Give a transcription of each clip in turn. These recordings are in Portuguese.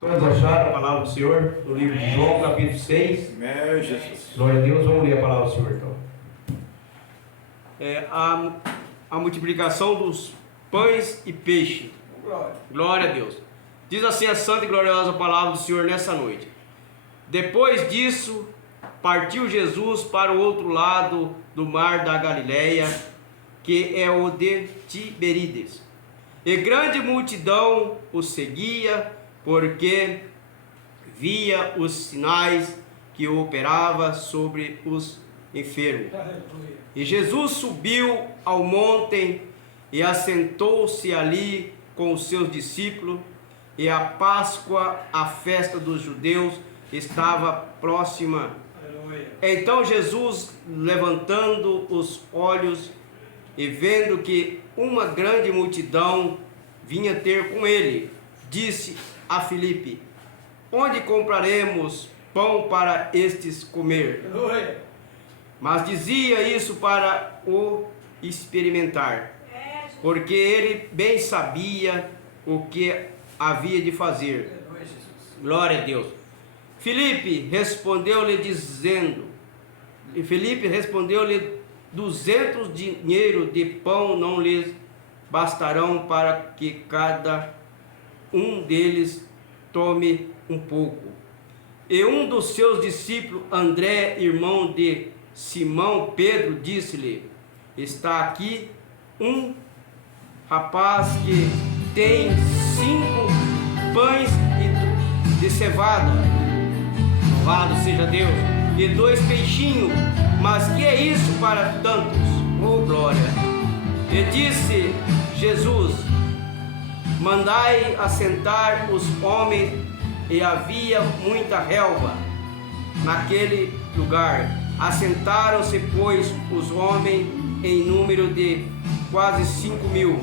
Todos acharam a palavra do Senhor no livro de João, capítulo 6. Meu Jesus. Glória a Deus, vamos ler a palavra do Senhor então. A multiplicação dos pães e peixe. Glória a Deus. Diz assim a santa e gloriosa palavra do Senhor nessa noite. Depois disso, partiu Jesus para o outro lado do mar da Galileia, que é o de Tiberíades. E grande multidão o seguia, porque via os sinais que operava sobre os enfermos. E Jesus subiu ao monte e assentou-se ali com os seus discípulos, e a Páscoa, a festa dos judeus, estava próxima. Então Jesus, levantando os olhos e vendo que uma grande multidão vinha ter com ele, disse a Filipe: onde compraremos pão para estes comer? Mas dizia isso para o experimentar, porque ele bem sabia o que havia de fazer. Glória a Deus. Filipe respondeu-lhe 200 dinheiros de pão não lhes bastarão para que cada um deles tome um pouco. E um dos seus discípulos, André, irmão de Simão Pedro, disse-lhe: está aqui um rapaz que tem 5 pães de cevada, louvado seja Deus, e 2 peixinhos, mas que é isso para tantos? Oh glória! E disse Jesus: mandai assentar os homens. E havia muita relva naquele lugar. Assentaram-se, pois, os homens em número de quase 5.000.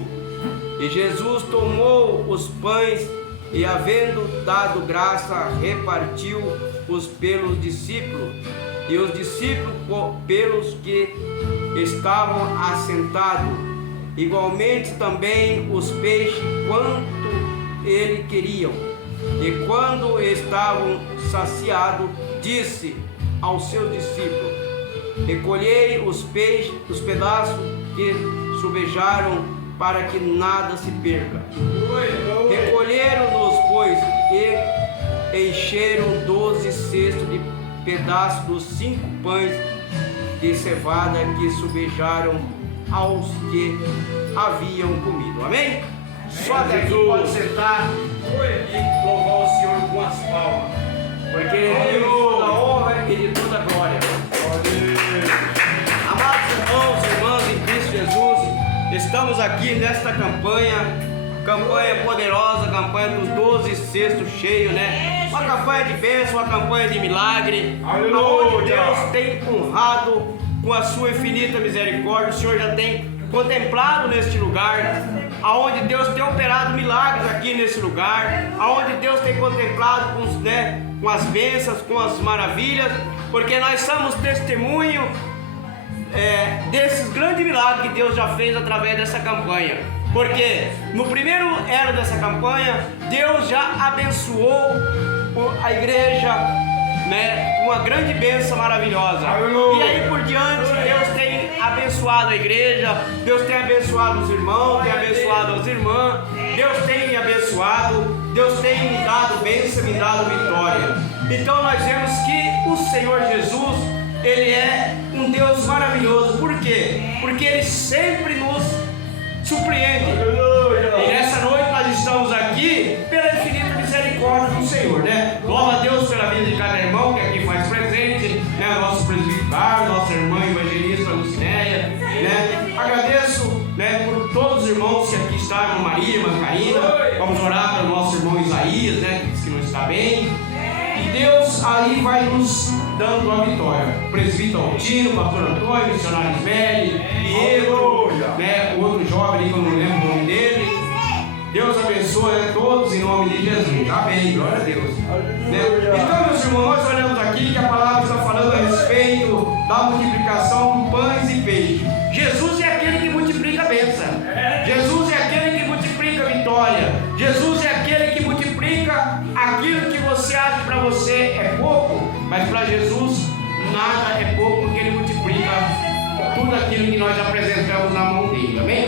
E Jesus tomou os pães e, havendo dado graça, repartiu-os pelos discípulos, e os discípulos pelos que estavam assentados, igualmente também os peixes, quanto ele queriam. E quando estavam saciados, disse aos seus discípulos: recolhei os peixes, os pedaços que sobejaram, para que nada se perca. Recolheram-nos, pois, e encheram 12 cestos de pedaços dos 5 pães de cevada que sobejaram aos que haviam comido. Amém? Só até aqui pode sentar e louvar o Senhor com as palmas, porque Ele é de toda honra e de toda glória. Amados irmãos e irmãs em Cristo Jesus, estamos aqui nesta campanha poderosa, campanha dos 12 cestos cheios, né? Uma campanha de bênção, uma campanha de milagre, onde Deus tem honrado com a sua infinita misericórdia. O Senhor já tem contemplado neste lugar, aonde Deus tem operado milagres aqui nesse lugar, aonde Deus tem contemplado com as bênçãos, com as maravilhas, porque nós somos testemunho desses grandes milagres que Deus já fez através dessa campanha. Porque no primeiro elo dessa campanha, Deus já abençoou a igreja, né, uma grande bênção maravilhosa. E aí por diante, Deus tem abençoado a igreja, Deus tem abençoado os irmãos, tem abençoado as irmãs, Deus tem me abençoado, Deus tem me dado bênção, me dado vitória. Então nós vemos que o Senhor Jesus, Ele é um Deus maravilhoso. Por quê? Porque Ele sempre nos surpreende. E nessa noite nós estamos aqui pela infinita misericórdia do Senhor, né? Louva a Deus pela vida de cada irmão que aqui faz presente, né? O nosso presbítero Carlos, nossa irmã evangelista Lucinéia, né? Agradeço, né, por todos os irmãos que aqui estão, irmã Maria, irmã Karina. Vamos orar pelo nosso irmão Isaías, né, que diz que não está bem. E Deus ali vai nos dando a vitória. O presbítero Altino, o pastor Antônio, missionário Ismeli, Pietro, né, o outro jovem ali que eu não lembro o nome dele. Deus abençoe a todos em nome de Jesus. Amém, glória a Deus. Então, meus irmãos, nós olhamos aqui que a palavra está falando a respeito da multiplicação de pães e peixes. Jesus é aquele que multiplica a bênção. Jesus é aquele que multiplica a vitória. Jesus é aquele que multiplica a Aquilo que você acha para você é pouco, mas para Jesus nada é pouco, porque Ele multiplica tudo aquilo que nós apresentamos na mão dele, amém?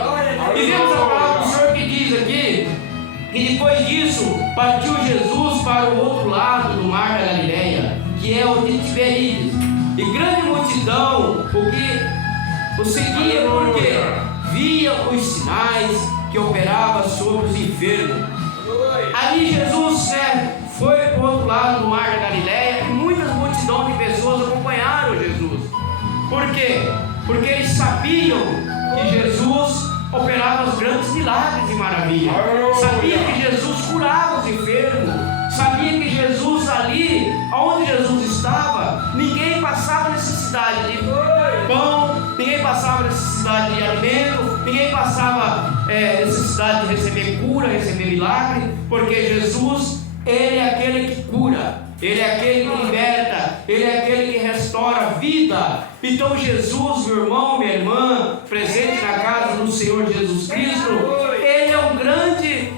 E vemos a palavra do Senhor que diz aqui, que depois disso partiu Jesus para o outro lado do mar da Galileia, que é o de Tiberíades, e grande multidão o seguia, porque via os sinais que operava sobre os enfermos. Ali Jesus foi para o outro lado do mar da Galileia, e muitas multidões de pessoas acompanharam Jesus. Por quê? Porque eles sabiam que Jesus operava os grandes milagres e maravilhas. Sabia que Jesus curava os enfermos. Sabia que Jesus ali, onde Jesus estava, ninguém passava necessidade de pão, ninguém passava necessidade de alimento, ninguém passava necessidade de receber cura, receber milagre, porque Jesus, Ele é aquele que cura, Ele é aquele que liberta, Ele é aquele que restaura a vida. Então Jesus, meu irmão, minha irmã, presente na casa do Senhor Jesus Cristo, Ele é um grande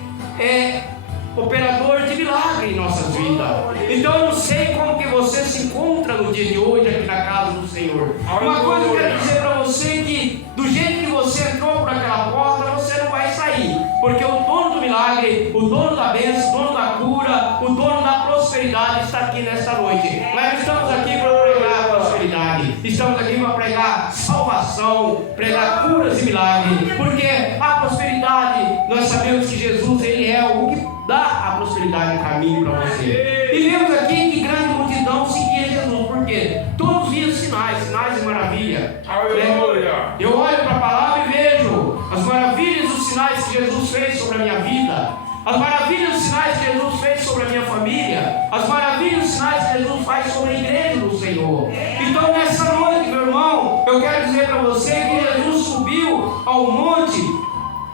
operador de milagre em nossas vidas. Então eu não sei como que você se encontra no dia de hoje aqui na casa do Senhor. Uma coisa eu quero dizer para você, que do jeito que você entrou por aquela porta, você não vai sair, porque o dono do milagre, o dono da bênção, o dono da cura, o dono da prosperidade está aqui nesta noite. Nós estamos aqui para pregar prosperidade, estamos aqui para pregar salvação, pregar curas e milagres, porque a prosperidade, nós sabemos que Jesus, Ele é o que dá a prosperidade no caminho para você. E vemos aqui que grande multidão seguia Jesus, porque todos viam sinais e maravilha. Aleluia. Eu olho para a palavra e vejo as maravilhas e os sinais que Jesus fez sobre a minha vida, as maravilhas e os sinais que Jesus fez sobre a minha família, as maravilhas e os sinais que Jesus faz sobre a igreja do Senhor. Então nessa noite, meu irmão, eu quero dizer para você que Jesus subiu ao monte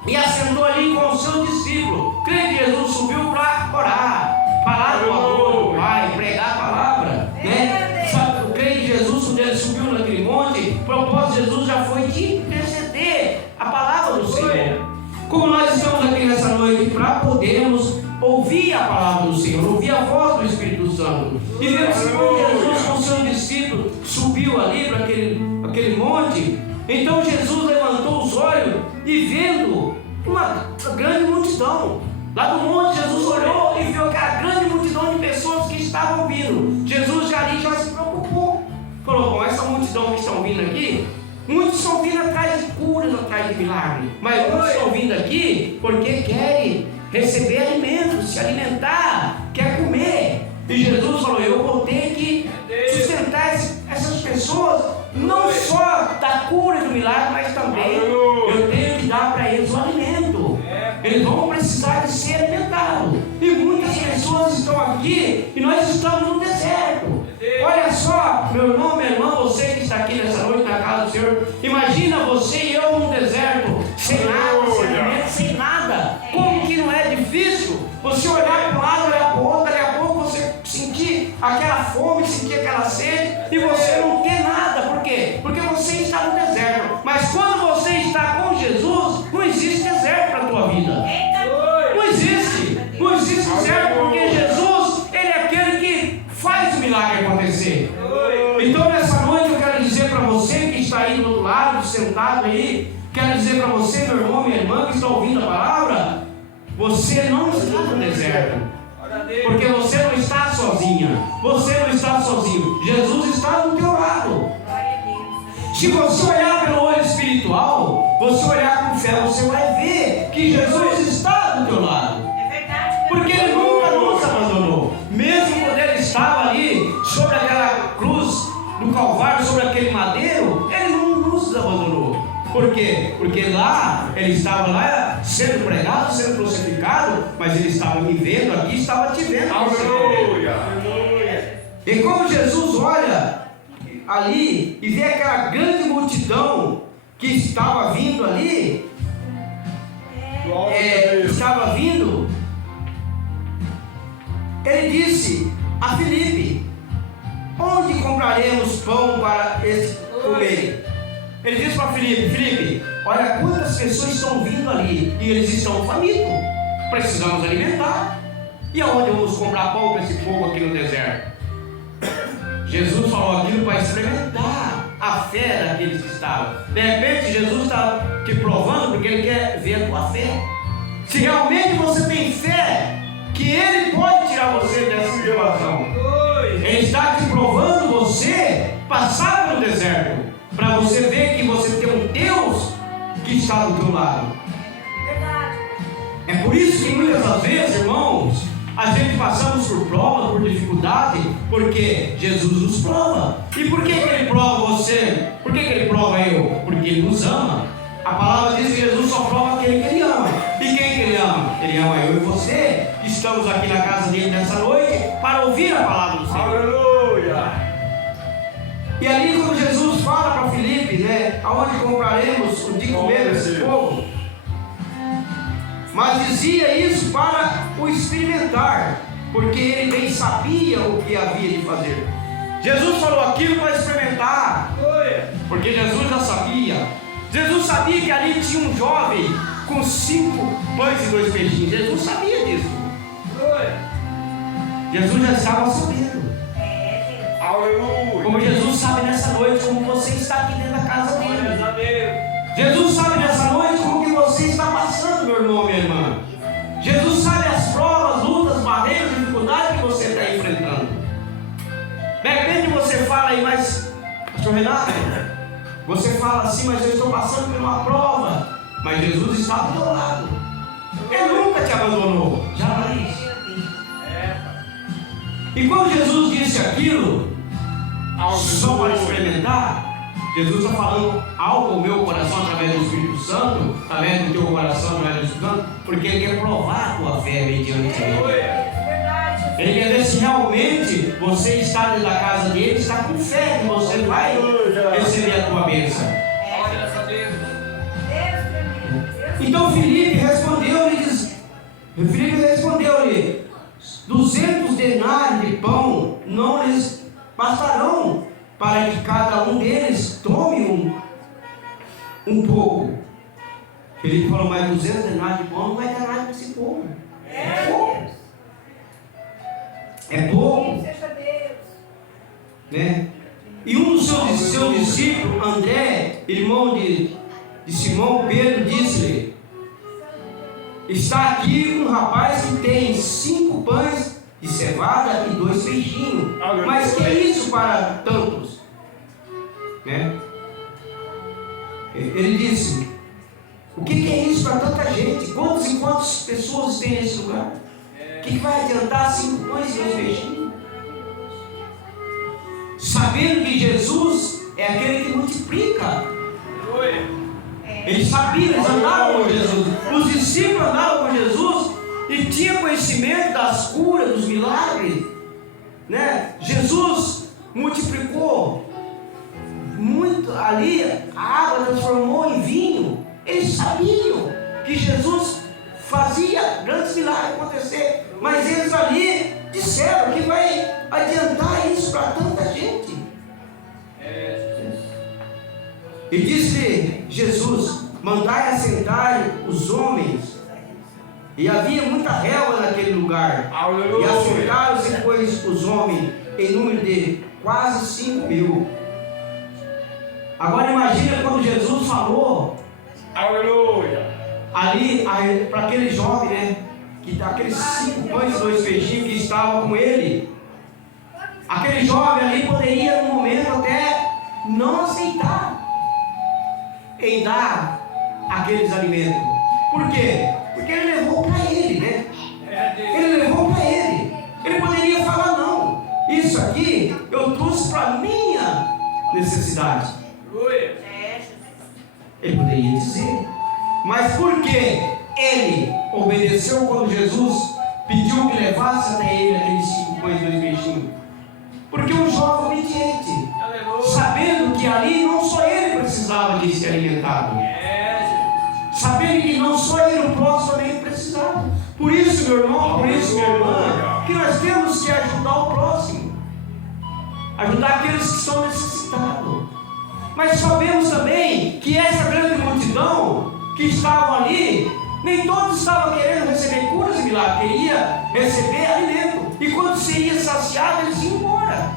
e assentou ali com os seus discípulos. Creio que Jesus subiu para orar, falar do amor do Pai, pregar a palavra, né? Eu creio que Jesus, quando Ele subiu naquele monte, o propósito de Jesus já foi de interceder a palavra do Senhor. Como nós estamos aqui nessa noite para podermos ouvir a palavra do Senhor, ouvir a voz do Espírito Santo. E vemos que quando Jesus com os seus discípulos subiu ali para aquele monte, então Jesus levantou os olhos e vendo uma grande multidão. Lá do monte, Jesus olhou e viu aquela grande multidão de pessoas que estavam vindo. Jesus já se preocupou. Falou: bom, essa multidão que estão vindo aqui, muitos estão vindo atrás de curas, atrás de milagres, mas muitos estão vindo aqui porque querem receber alimentos, se alimentar, quer comer. E Jesus falou: eu vou ter que sustentar essas pessoas, não só da cura e do milagre, mas também eu tenho que dar para eles o alimento. Eles vão precisar de ser alimentados. E muitas pessoas estão aqui e nós estamos no deserto. Olha só, meu irmão, minha irmã, você que está aqui nessa noite na casa do Senhor, imagina você e eu num deserto, sem nada, sem alimento, sem nada. Como que não é difícil você olhar para um lado, olhar para o outro, daqui a pouco você sentir aquela fome, sentir aquela sede e você não ter nada. Por quê? Porque você está no deserto. Mas quando você está com Jesus, não existe deserto para a tua vida. Não existe deserto, porque Jesus, Ele é aquele que faz o milagre acontecer. Então nessa noite eu quero dizer para você que está aí do outro lado, sentado aí, quero dizer para você, meu irmão, minha irmã, que está ouvindo a palavra, você não está no deserto, porque você não está sozinha, você não está sozinho, Jesus está do teu lado. Se você olhar pelo olho espiritual, você olhar com fé, você vai ver que Jesus está do teu lado, porque Ele nunca nos abandonou. Mesmo quando Ele estava ali sobre aquela cruz do Calvário, sobre aquele madeiro, Ele não nos abandonou. Por quê? Porque lá, Ele estava lá sendo pregado, sendo crucificado, mas Ele estava me vendo aqui, estava te vendo. Aleluia. E como Jesus olha ali e vê aquela grande multidão que estava vindo ali, estava vindo, Ele disse a Filipe: onde compraremos pão para eles comerem? Ele disse para Filipe: Filipe, olha quantas pessoas estão vindo ali e eles estão famintos, precisamos alimentar. E aonde vamos comprar pão para esse povo aqui no deserto? Jesus falou aquilo para experimentar a fé daqueles que estavam. De repente Jesus está te provando porque Ele quer ver a tua fé. Se realmente você tem fé que Ele pode tirar você dessa situação, Ele está te provando você passar pelo deserto, para você ver que você tem um Deus que está do teu lado. É por isso que muitas das vezes, irmãos, a gente passamos por prova, por dificuldade, porque Jesus nos prova. E por que Ele prova você? Por que Ele prova eu? Porque Ele nos ama. A palavra diz que Jesus só prova aquele que Ele ama. E quem que Ele ama? Ele ama eu e você, que estamos aqui na casa dele nessa noite, para ouvir a palavra do Senhor. Aleluia. E ali quando Jesus fala para Filipe, né, aonde compraremos o de comer esse povo, mas dizia isso para o experimentar, porque ele bem sabia o que havia de fazer. Jesus falou aquilo para experimentar, porque Jesus já sabia. Jesus sabia que ali tinha um jovem com 5 pães e 2 peixinhos. Jesus sabia disso. Jesus já estava sabendo. Aleluia. Como Jesus sabe nessa noite como você está aqui dentro da casa dele. Jesus sabe nessa noite como que você está passando, meu irmão, minha irmã. Jesus sabe as provas, lutas, barreiras, dificuldades que você está enfrentando. De repente você fala aí, mas pastor Renato, você fala assim, mas eu estou passando por uma prova. Mas Jesus está do teu lado. Ele nunca te abandonou, jamais. E quando Jesus disse aquilo, só para experimentar, Jesus está falando algo ao meu coração através do Espírito Santo, através do teu coração através do Espírito Santo, porque Ele quer provar a tua fé mediante Ele. Ele quer ver se realmente você está dentro da casa dele, está com fé que você vai receber a tua bênção. Então Filipe respondeu-lhe, 200 denários de pão não lhes bastarão para que cada um deles tome um pouco. Filipe falou, mas 200 denários de pão não vai dar nada para esse povo. É pouco. É pouco. Né? E um dos seus discípulos, André, irmão de Simão Pedro, disse-lhe, está aqui um rapaz que tem 5 pães de cevada e 2 peixinhos. Mas que é isso para tantos? Né? Ele disse, o que é isso para tanta gente? Quantas e quantas pessoas tem nesse lugar? O que vai adiantar 5 pães e 2 peixinhos? Sabendo que Jesus é aquele que multiplica. Eles sabiam, eles andavam com Jesus. Os discípulos andavam com Jesus e tinham conhecimento das curas, dos milagres. Né? Jesus multiplicou muito ali, a água transformou em vinho. Eles sabiam que Jesus fazia grandes milagres acontecer, mas eles ali disseram que vai adiantar isso para tanta gente. E disse Jesus, mandai assentar os homens. E havia muita relva naquele lugar. E assentaram-se, pois, os homens em número de quase 5.000. Agora imagina quando Jesus falou, aleluia, ali para aquele jovem, né? Que aqueles 5 pães e 2 peixinhos que estavam com ele. Aquele jovem ali poderia, no momento, até não aceitar em dar aqueles alimentos. Por quê? Porque ele levou para ele, né? Ele levou para ele. Ele poderia falar, não, isso aqui eu trouxe para minha necessidade. Ele poderia dizer. Mas por que ele obedeceu quando Jesus pediu que levasse até ele aqueles 5 pães e 2 peixinhos? Porque um jovem obediente, sabendo que ali não só ele precisava de ser alimentado, sabendo que não só ele, o próximo também precisava. Por isso, meu irmão, por isso, minha irmã, que nós temos que ajudar o próximo, ajudar aqueles que estão necessitados. Mas sabemos também que essa grande multidão que estavam ali Nem todos estavam querendo receber curas e milagres, queria receber alimento. E quando seria saciado, eles iam embora.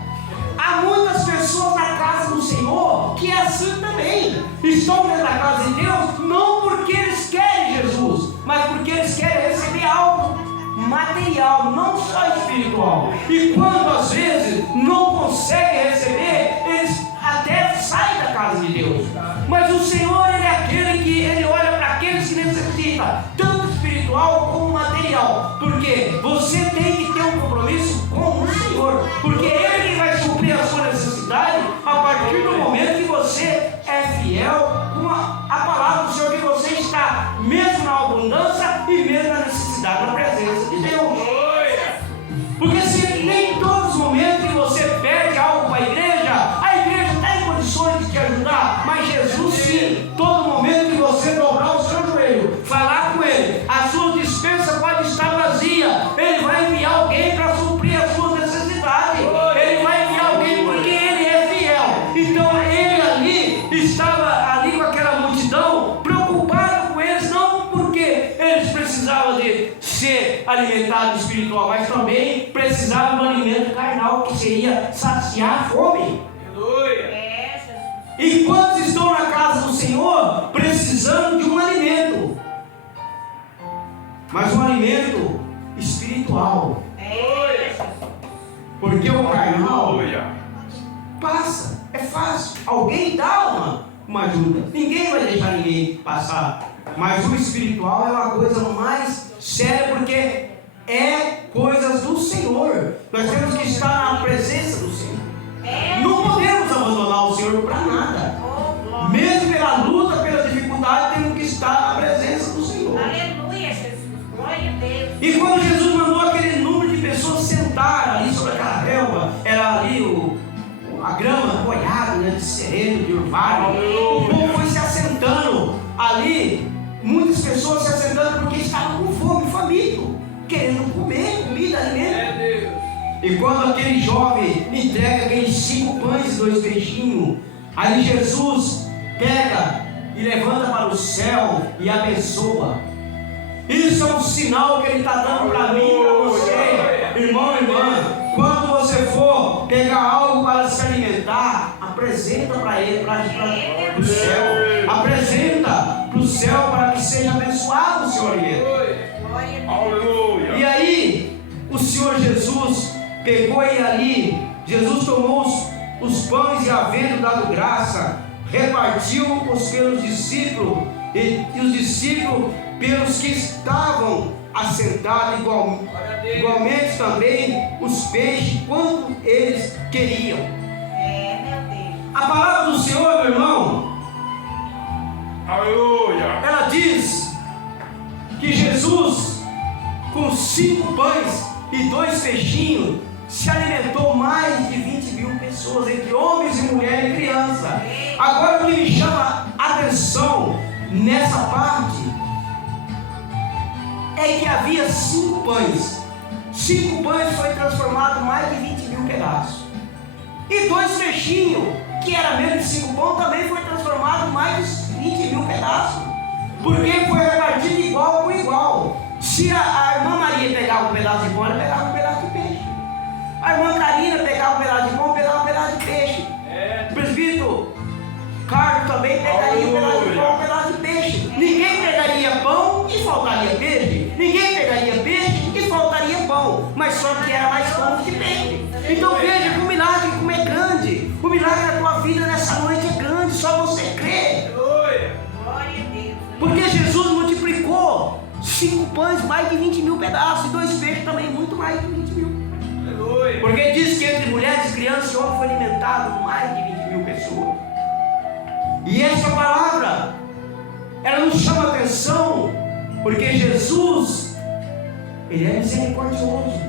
Há muitas pessoas na casa do Senhor que é assim também. Estão dentro da casa de Deus não porque eles querem Jesus, mas porque eles querem receber algo material, não só espiritual. E quando às vezes não conseguem receber, eles até saem da casa de Deus. Mas o Senhor, Ele é aquele que Ele olha para aqueles que necessitam, tanto espiritual como material. Porque você tem que ter um compromisso com o Senhor, porque Ele vai suprir a sua necessidade a partir do momento que você é fiel com a palavra do Senhor, que você está mesmo na abundância e mesmo na necessidade, na presença de Deus. Porque se nem todos os momentos que você pede algo para a igreja está em condições de te ajudar, mas Jesus sim, todo momento que você dobrar o seu joelho, falar com Ele, a sua dispensa pode estar vazia, Ele vai enviar alguém para suprir as suas necessidades, Ele vai enviar alguém porque Ele é fiel. Então Ele ali estava ali com aquela multidão, preocupado com eles, não porque eles precisavam de ser alimentados espiritual, mas também precisavam do alimento carnal, que seria saciar a fome. E quantos estão na casa do Senhor precisando de um alimento, mas um alimento espiritual? Porque o carnal passa, é fácil, alguém dá uma ajuda, ninguém vai deixar ninguém passar. Mas o espiritual é uma coisa mais séria, porque é coisas do Senhor. Nós temos que estar na presença do Senhor. Não podemos abandonar o Senhor para nada. Mesmo pela luta, pela dificuldade, temos que estar na presença do Senhor. Aleluia, Jesus. Glória a Deus. E quando Jesus mandou aquele número de pessoas sentar ali sobre aquela relva, era ali a grama molhada, né, de sereno, de orvalho. O povo foi se assentando ali. Muitas pessoas se assentando porque estavam com fome, faminto, querendo comer comida, alimento. E quando aquele jovem entrega aqueles 5 pães e 2 peixinhos, aí Jesus pega e levanta para o céu e abençoa. Isso é um sinal que Ele está dando para mim e para você, irmão e irmã. Quando você for pegar algo para se alimentar, apresenta para Ele, para o céu. Apresenta para o céu para que seja abençoado o seu alimento. Aleluia. E aí, o Senhor Jesus pegou ele ali, Jesus tomou os pães e havendo dado graça, repartiu-os pelos discípulos e os discípulos pelos que estavam assentados, igualmente também os peixes, quanto eles queriam. Meu Deus. A palavra do Senhor, meu irmão, Aleluia. ela diz que Jesus, com 5 pães e 2 peixinhos, se alimentou mais de 20 mil pessoas, entre homens e mulheres e crianças. Agora o que me chama a atenção nessa parte é que havia 5 pães. 5 pães foi transformado em mais de 20 mil pedaços. E 2 peixinhos, que era menos de 5 pães, também foi transformado em mais de 20 mil pedaços. Porque foi repartido igual por igual. Se a irmã Maria pegava um pedaço de pão, ela pegava um pedaço de peixe. A irmã Karina pegava um pedaço de pão, pegava um pedaço de peixe. O presbítero Carlos também pegaria um pedaço de pão, um pedaço de peixe. Ninguém pegaria pão e faltaria peixe. Ninguém pegaria peixe e faltaria pão. Mas só que era mais pão do que peixe. Então veja que o milagre como é grande. O milagre da tua vida nessa noite é grande, só você crê. Aleluia. Glória a Deus. Porque Jesus multiplicou 5 pães, mais de 20 mil pedaços, e 2 peixes também, muito mais de 20 mil. Aleluia. Porque diz que entre mulheres, crianças e homens foi alimentado mais de 20 mil pessoas. E essa palavra, ela nos chama a atenção, porque Jesus, Ele é misericordioso.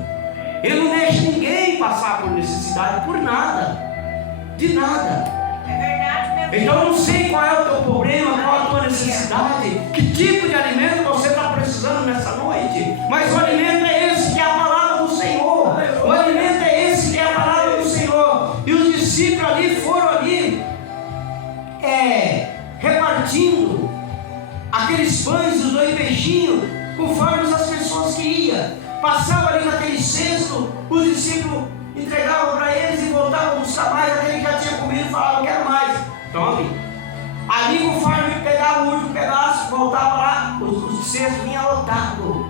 Ele não deixa ninguém passar por necessidade, por nada, de nada. É verdade, meu Deus. Então eu não sei qual é o teu problema, qual é a tua necessidade, que tipo de alimento você está precisando nessa noite. Mas o alimento é esse que é a palavra do Senhor. O alimento é esse que é a palavra do Senhor. E os discípulos ali foram ali repartindo aquele aqueles pães, os 2 peixinhos, conforme as pessoas queriam. Passava ali naquele cesto, os discípulos entregavam para eles e voltavam a buscar mais. Aquele que já tinha comido falava: quero mais, tome. Ali, conforme pegava o último pedaço, voltava lá, os cestos vinham lotados.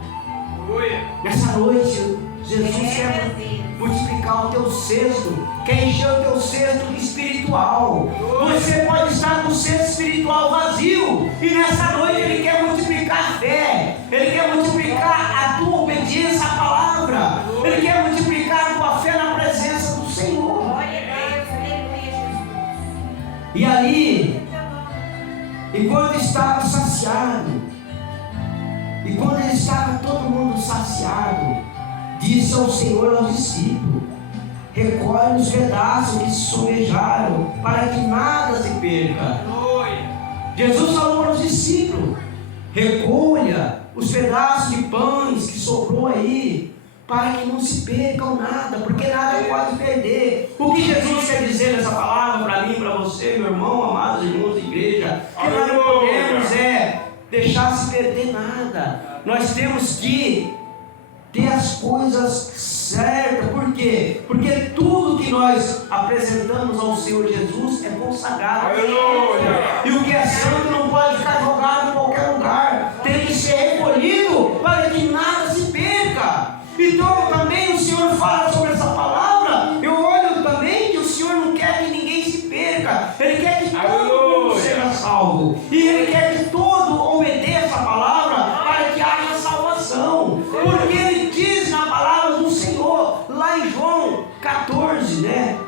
Nessa noite, Jesus quer multiplicar o teu cesto, quer encher o teu cesto espiritual. Você pode estar com o cesto espiritual vazio, e nessa noite Ele quer multiplicar a fé, Ele quer multiplicar a tua obediência à palavra, Ele quer multiplicar a tua fé na presença do Senhor. E ali, enquanto estava saciado, e quando ele estava todo mundo saciado, disse ao Senhor aos discípulos: recolhe os pedaços que se sobejaram, para que nada se perca. Jesus falou para os discípulos: recolha os pedaços de pães que sobrou aí, para que não se percam nada, porque nada pode perder. O que Jesus quer dizer nessa palavra para mim, para você, meu irmão, amados irmãos da igreja? Que nós não podemos deixar se perder nada. Nós temos que ter as coisas certas. Por quê? Porque tudo que nós apresentamos ao Senhor Jesus é consagrado. Aleluia. E o que é santo não pode ficar jogado em qualquer lugar, tem que ser recolhido para que nada se perca. Então também o Senhor fala sobre essa palavra. Eu olho também que o Senhor não quer que ninguém se perca, Ele quer que todo mundo seja salvo, e Ele quer que todo obedeça a palavra para que haja salvação. Porque Ele diz na palavra do Senhor, lá em João 14, né?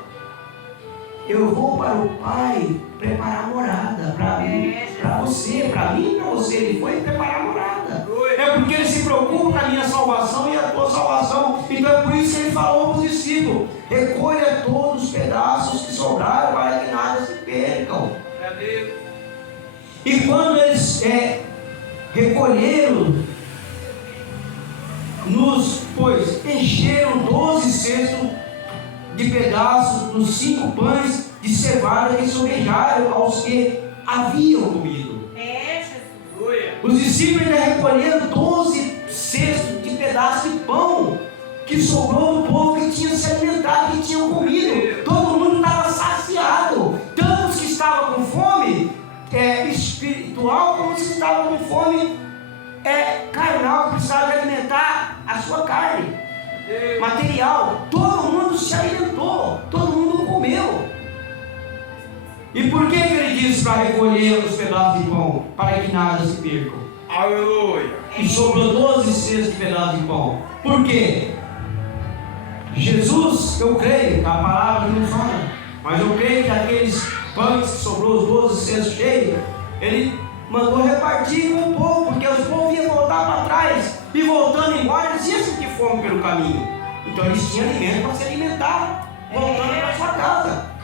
Eu vou para o Pai preparar morada para mim, para você, para mim e para você. Ele foi preparar morada. É porque Ele se preocupa com a minha salvação e a tua salvação. Então é por isso que Ele falou para os discípulos: recolha todos os pedaços que sobraram, para que nada se percam. E quando eles recolheram, pois encheram 12 cestos de pedaços dos 5 pães de cevada que sobejaram aos que haviam comido. Os discípulos ainda recolheram 12 cestos de pedaços de pão que sobrou do povo que tinha se alimentado, que tinham comido. Todo mundo estava saciado, tanto os que estavam com fome espiritual, como os que estavam com fome carnal, que precisavam de alimentar a sua carne material. Todo mundo se alimentou, todo mundo comeu. E por que Ele disse para recolher os pedaços de pão? Para que nada se percam. Aleluia. E sobrou 12 cestos de pedaços de pão. Por quê? Jesus, eu creio, a palavra não fala, mas eu creio que aqueles pães que sobrou, os 12 cestos cheios, Ele mandou repartir com o povo, porque os povos iam voltar para trás, e voltando embora, eles iam sentir fome pelo caminho. Então eles tinham alimento para se alimentar, voltando para sua casa.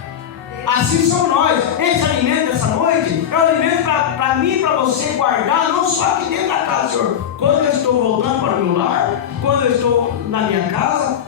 Assim somos nós. Esse alimento dessa noite é um alimento para mim e para você guardar, não só aqui dentro da casa, Senhor. Quando eu estou voltando para o meu lar, quando eu estou na minha casa,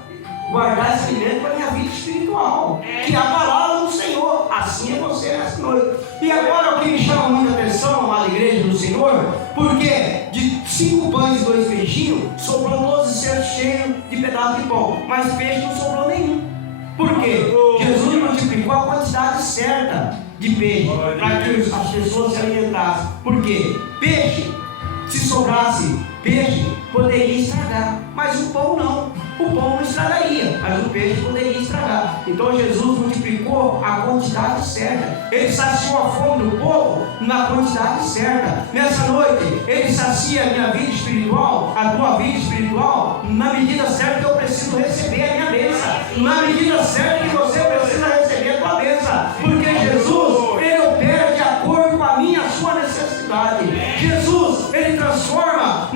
guardar esse alimento para a minha vida espiritual, que é a palavra do Senhor. Assim é você nessa noite. E agora o que me chama muita atenção, amada igreja do Senhor, porque de 5 pães e 2 peixinhos, sobrou 12 cestos cheios de pedaços de pão, mas peixe não sobrou nenhum. Por quê? Jesus multiplicou a quantidade certa de peixe para que as pessoas se alimentassem. Por quê? Peixe, se sobrasse peixe, poderia estragar, mas o pão não. O pão não estragaria, mas o peixe poderia estragar. Então Jesus multiplicou a quantidade certa. Ele saciou a fome do povo na quantidade certa. Nessa noite, Ele sacia a minha vida espiritual, a tua vida espiritual, na medida certa que eu preciso receber a minha bênção, na medida certa que você precisa receber a tua bênção, porque Jesus, Ele opera de acordo com a minha e a sua necessidade. Jesus, Ele transforma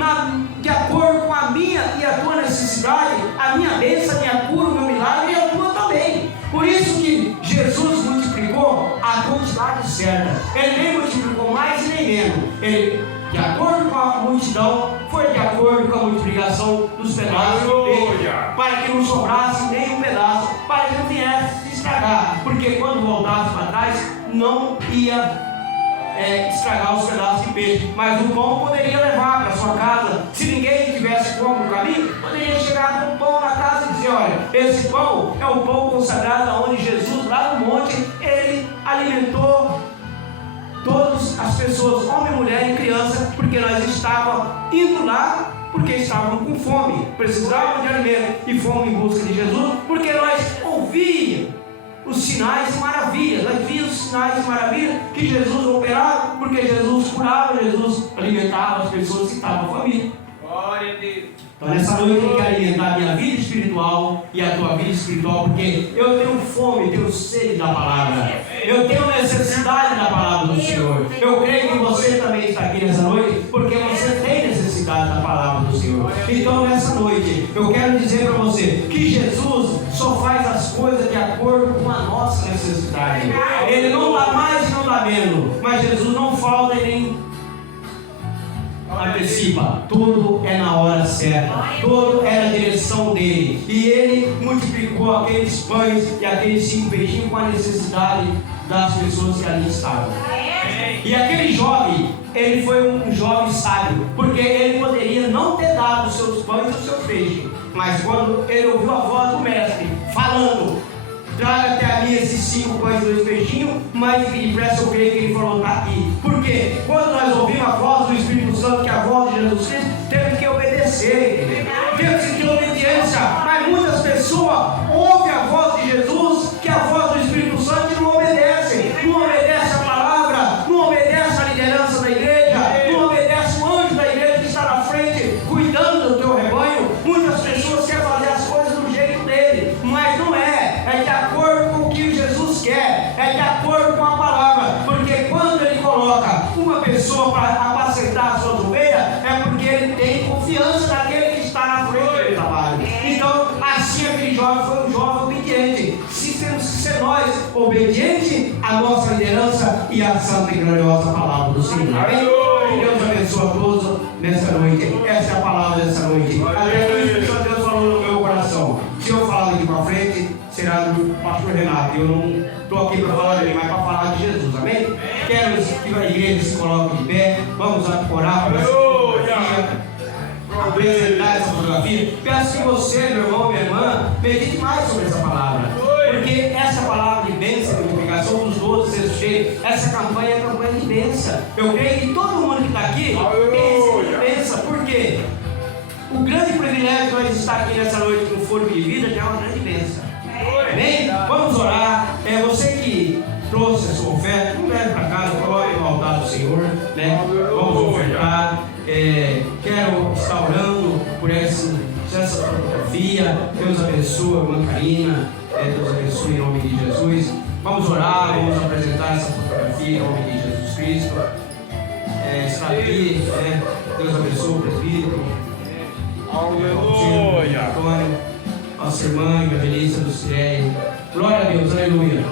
de acordo com a minha e a tua necessidade, a minha bênção, a minha cura, o meu milagre e a tua também. Por isso que Jesus multiplicou a quantidade certa. Ele nem multiplicou mais e nem menos. Ele, de acordo com a multidão, foi de acordo com a multiplicação dos pedaços de peixe, para que não sobrasse nem um pedaço, para que não viesse se estragar, porque quando voltasse para trás não ia estragar os pedaços de peixe, mas o pão poderia levar para sua casa. Se ninguém tivesse fome no caminho, poderia chegar com o pão na casa e dizer: olha, esse pão é um pão consagrado onde Jesus, lá no monte, ele alimentou todas as pessoas, homem, mulher e criança, porque nós estávamos indo lá porque estavam com fome, precisavam de alimento e fomos em busca de Jesus, porque nós ouvíamos os sinais e maravilhas, nós víamos os sinais e maravilhas que Jesus operava, porque Jesus curava, Jesus alimentava as pessoas que estavam famintas. Glória a Deus. Então nessa noite eu quero alimentar a minha vida espiritual e a tua vida espiritual, porque eu tenho fome, tenho sede da palavra, eu tenho necessidade da palavra do Senhor. Eu creio que você também está aqui nessa noite, porque você tem necessidade da palavra do Senhor. Então nessa noite eu quero dizer para você que Jesus só faz as coisas de acordo com a nossa necessidade. Ele não dá mais e não dá menos, mas Jesus não falta e nem antecipa, tudo é na hora certa, tudo é na direção dele, e ele multiplicou aqueles pães e aqueles 5 peixinhos com a necessidade das pessoas que ali estavam. E aquele jovem, ele foi um jovem sábio, porque ele poderia não ter dado os seus pães e os seus peixes, mas quando ele ouviu a voz do mestre falando: traga até a mim esses 5 pães e 2 peixinhos, mas depressa eu creio que ele falou: está aqui. Porque quando nós ouvimos a voz do Espírito Santo, que é a voz de Jesus Cristo, temos que obedecer, temos que ter obediência. Mas muitas pessoas ouvem a voz de Jesus, que é a voz do Espírito Santo, e não obedecem, não obedecem a palavra, não obedecem a liderança da igreja, não obedecem o anjo da igreja que está na frente, cuidando do teu rebanho. Muitas pessoas querem fazer as coisas do jeito dele, mas não é. É de acordo com o que Jesus quer, é de acordo com a palavra, porque quando ele coloca uma pessoa para apacentar as suas ovelhas, é porque ele tem confiança naquele que está na frente do trabalho. Então, assim aquele jovem foi um jovem obediente. Se temos que ser nós obedientes à nossa liderança e à santa e gloriosa palavra do Senhor. Amém? Que Deus abençoe a todos nessa noite. Essa é a palavra dessa noite. Até que o Espírito Santo Deus falou no meu coração. Se eu falar daqui para frente, será do pastor Renato. Eu não estou aqui para falar dele, mas para falar de Jesus. Amém? Quero que a igreja se coloque de pé. Vamos orar por essa fotografia, apresentar essa fotografia. Peço que você, meu irmão, minha irmã, medite mais sobre essa palavra, porque essa palavra de bênção, de multiplicação dos 12 cestos cheios, essa campanha é campanha de bênção. Eu creio que todo mundo que está aqui tem bênção. Por quê? O grande privilégio de nós estar aqui nessa noite com fôlego de vida já é uma grande bênção. Amém? Vamos orar. Você que trouxe a sua oferta, não leve para casa, coloque no altar do Senhor, né? Vamos ofertar. Quero estar orando por essa fotografia. Deus abençoe a irmã Karina, Deus abençoe em nome de Jesus. Vamos orar, vamos apresentar essa fotografia em nome de Jesus Cristo. Está aqui, Deus abençoe o presbítero. Aleluia. Antônio, nossa irmã Evangelista do Cirene. Glória a Deus, aleluia.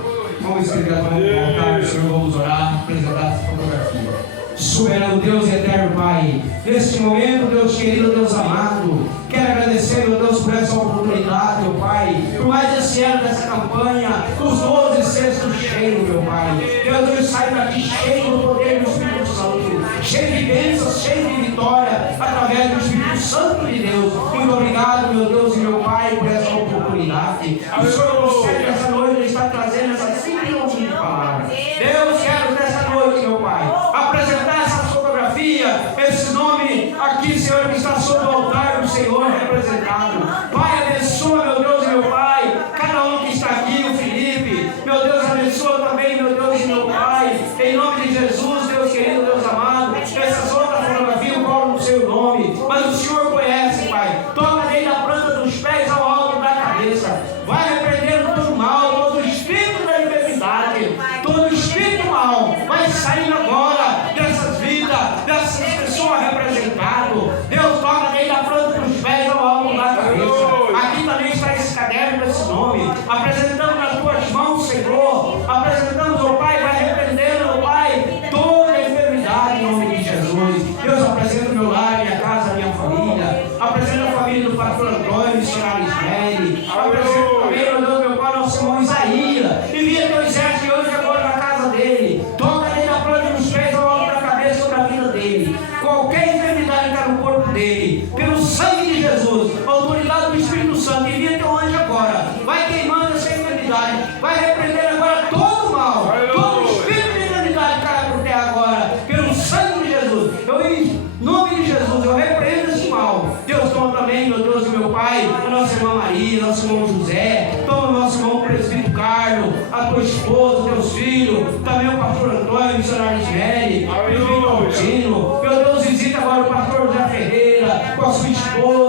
Vamos escrever a mão no altar do Senhor, vamos orar, apresentar essa fotografia. Soberano Deus e eterno Pai, neste momento, Deus querido, Deus amado, quero agradecer, meu Deus, por essa oportunidade, meu Pai, por mais esse ano dessa campanha, os 12 cestos cheios, meu Pai. Deus, eu saio daqui cheio do poder do Espírito Santo, cheio de bênçãos, cheio de vitória, através do Espírito Santo de Deus. Muito obrigado, meu Deus e meu Pai, por essa oportunidade. O Senhor consegue nessa noite estar trazendo essa simples palavra. Deus, quero nessa noite, meu Pai, apresentar essa fotografia, esse nome aqui, Senhor, que está sobre o altar do Senhor representado. Pai, abençoa, meu Deus e meu Pai, cada um que está aqui, o Felipe, meu Deus, abençoa também, meu Deus e meu Pai, em nome de Jesus, Deus querido, Deus amado, essas outras fotografias colam no seu nome, mas o Senhor conhece, Pai, toca desde a planta dos pés ao alto da cabeça, vai repreendendo todo mal, todo espírito da enfermidade, todo espírito mal, vai saindo agora dessas vidas, dessas pessoas representadas. Deus, toca desde a planta dos pés ao alto da cabeça. Aqui também está esse caderno com esse nome, apresentando nas tuas mãos, Senhor, apresentamos, ó Pai, vai repreendendo, ó Pai, toda a enfermidade em nome de Jesus. Deus, apresenta o meu lar, minha casa, minha família, apresenta a família do pastor Antônio, missionário Ismael, apresenta também, meu Deus, meu Pai, nosso irmão Isaías, envia teu exército hoje agora na casa dele, toca desde a planta dos pés ao também, meu Deus e meu Pai, a nossa irmã Maria, nosso irmão José, toma o nosso irmão presbítero Carlos, a tua esposa, teus filhos, também o pastor Antônio, missionário Ismeri, o presbítero Altino. Meu Deus, visita agora o pastor José Ferreira, com a sua esposa.